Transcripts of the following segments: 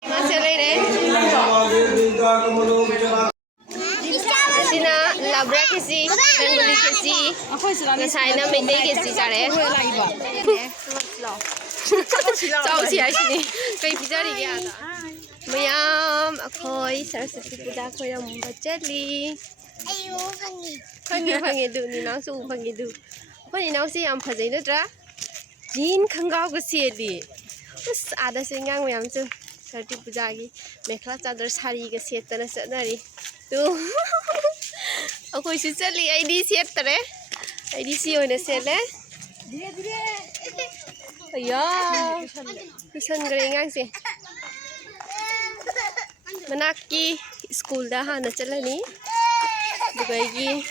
Masih lagi Sina labra kisi, Bengali kisi, China Malay kisi cari. Jauh sih sini, kayak bicara dia. Mayam, aku Saraswati Puja aku yang membaca li. Ayo fange du ni nang su fange du. Apa ni nang sih yang fazai tu tra? Jin khanggau ke sih di. Us ada sih ngang mayam tu. Saraswati Puja lagi. Mekla cadar sari ke sih tanah sedari. Tu. Aku isi celi ID sih tere. ID sih orang sele. Ya. Kesan geringang sih. Menaki school dah hana cela ni. Bukai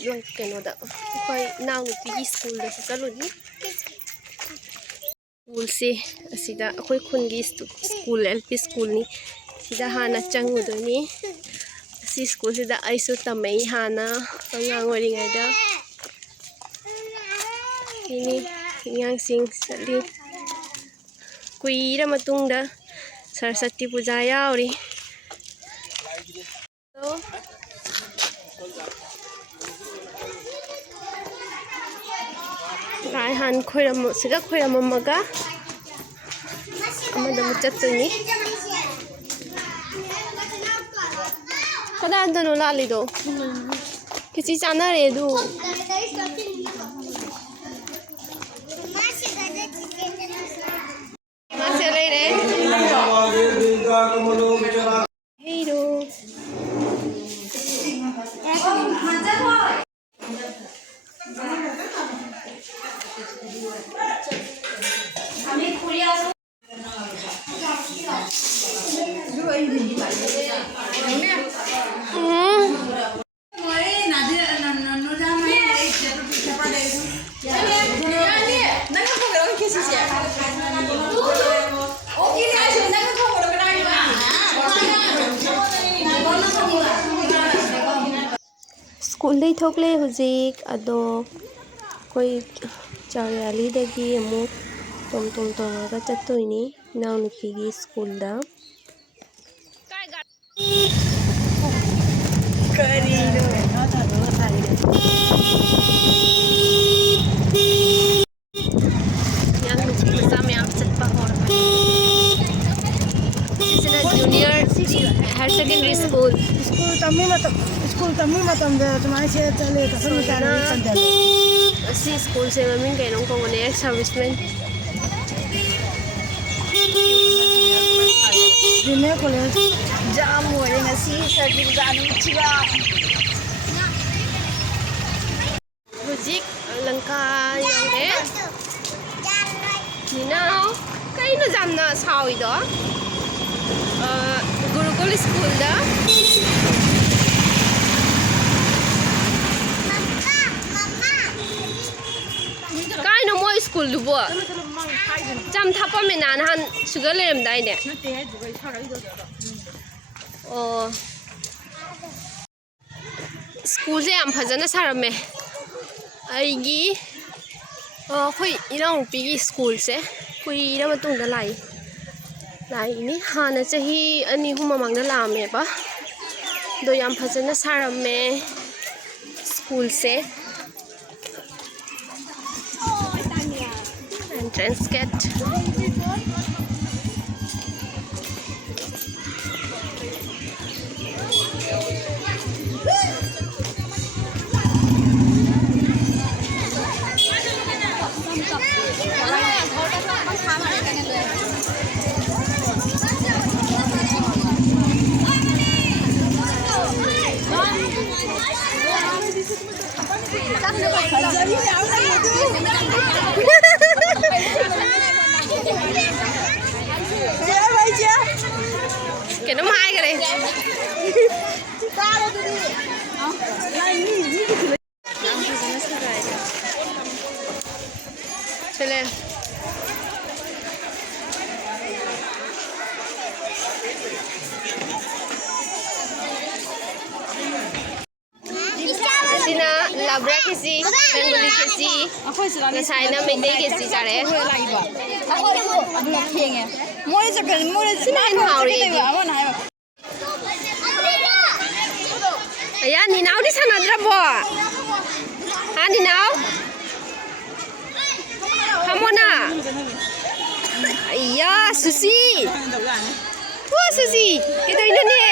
yung keno da koi nang pi school da chalu ni school se asida koi khun gi school LP school ni sida hana changu do ni si school sida aisu tamai hana angang oiringei da ini yang sing sali Kuira matung da Saraswati Puja yauri. Kai han khoiram siga khoiram maga amada muchatuni kada andano lali do kisi chana re du masih lagi hey do School day thokle hujik ado koi chariali dagi amu tom ga chattoini naw nupigi school da karino yang nupi bersama yang chatpa hor this is a junior higher secondary school tamu matam da tumai se chale ta sami kara chanda si school se mamin kai nong kong ne serviceman junior college jam hoye ngasi sarti janu chiba hujik langka yang de ninao kai na jamna sawi do gurukul school da kai no moi school du bo jam thapa me nan han sugar lerem dai ne oh school se am phajana sarame aigi khoi inang pi gi school se Kuira matung da lai ini hana chahi ani huma mangna lame ba do yam phajana sarame school se entrance gate cái nó mai cái này chơi lên Sina labra kisi, Bengali kisi, China Malay kisi cari. ꯑꯗꯨꯅ ꯊꯦꯡꯉꯦ ꯃꯣꯏ ꯆꯠꯀꯅꯤ ꯃꯣꯏ ꯁꯤꯅ ꯍꯦꯟꯅ ꯍꯥꯎꯔꯦ ꯑꯩꯗꯤ. ꯑꯃꯅ ꯍꯥꯏꯕ ꯑꯌꯥ ꯅꯤꯅꯥꯎꯗꯤ ꯁꯥꯟꯅꯗ꯭ꯔꯕꯣ? ꯍꯥ ꯅꯤꯅꯥꯎ? ꯐꯝꯃꯣꯅ. ꯑꯌꯥ ꯁꯨꯁꯤ. ꯋꯥ ꯁꯨꯁꯤ ꯀꯩꯗꯧꯔꯤꯅꯣꯅꯦ?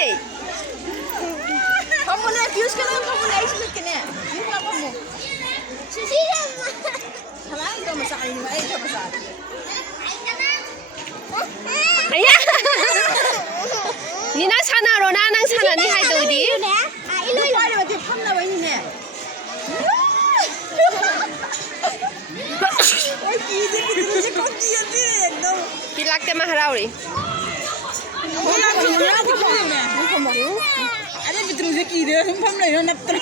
ꯐꯝꯃꯨꯅꯦ ꯄꯤꯌꯨꯁꯀ ꯅꯪ ꯐꯝꯃꯨꯅꯦ ꯑꯩꯁꯨ ꯆꯠꯀꯅꯦ ꯄꯤꯌꯨꯁꯀ ꯐꯝꯃꯨ ꯁꯅꯥꯒꯤꯗꯣ ꯃꯆꯥꯅꯤꯅꯦ ꯑꯩ ꯊꯕꯛ ꯃꯆꯥ ꯑꯌꯥ 니나 사나로 나랑 사나니 하이도디? 이거 빨리 팜나와있네 Pilak te maharauri. ada betul rezeki dia pam lai nó nắp tra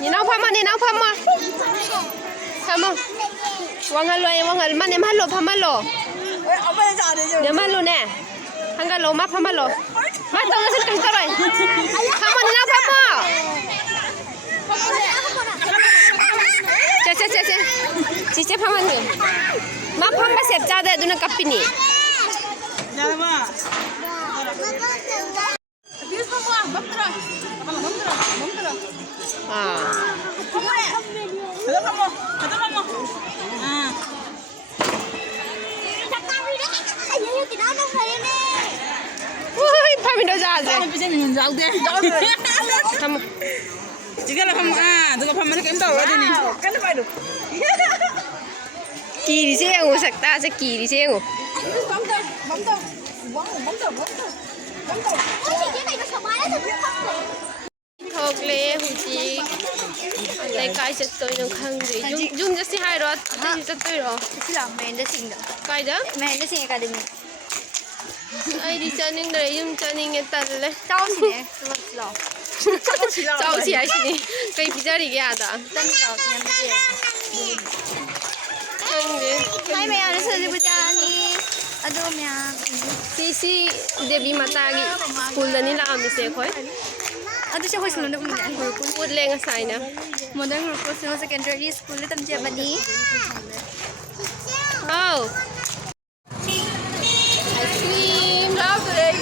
Ninau pama ninau pama. Pama. Wangal man em halo pama lo. apa yang ada je Dia malu ne. Hangga lo ma pama lo. Ma tong sen kai tarai. Pama ninau pama. Che. Cice pama ni. Ma pama sep ja de duna kapini. jangan ma bius papa bam tra Ah. papa ya ada papa ah Ui, pama do ja je. bisa minum jauh deh Pama. jika lah papa juga papa ni kau ada ni kan apa itu Kiri sengu sakta se kiri sengu. Thokle huji lai kai chattoi no khangri jum jasi hairo ati chattoi ro kai da ai di chaning dre yum chaning e talle chau si ai sini kai pijari ge ada si Devi Mata gi school da ni la ami se khoi Adu siya hoy sulod mo na group put le nga sai na modern group sino secondary school tam siya bani oh ice cream love today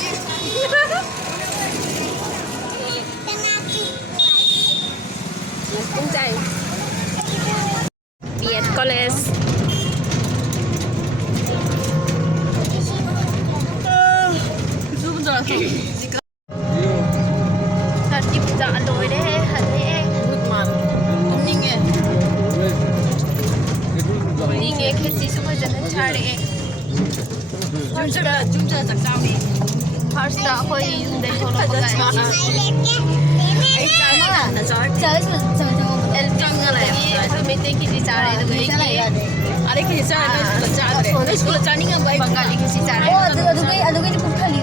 Cũng chạy Viet College Saraswati Puja lôi đấy hẳn đấy Ninh nghe khi chị xuống dân đến cha đấy chúng ta tặng sao đi First da khoi yung day tholo pagay Elping nga lai Tumite ki si chare do gay ada kisah ada sekolah cari sekolah cari nggak baik Bengali ki si chare oh adu kay ni pagkali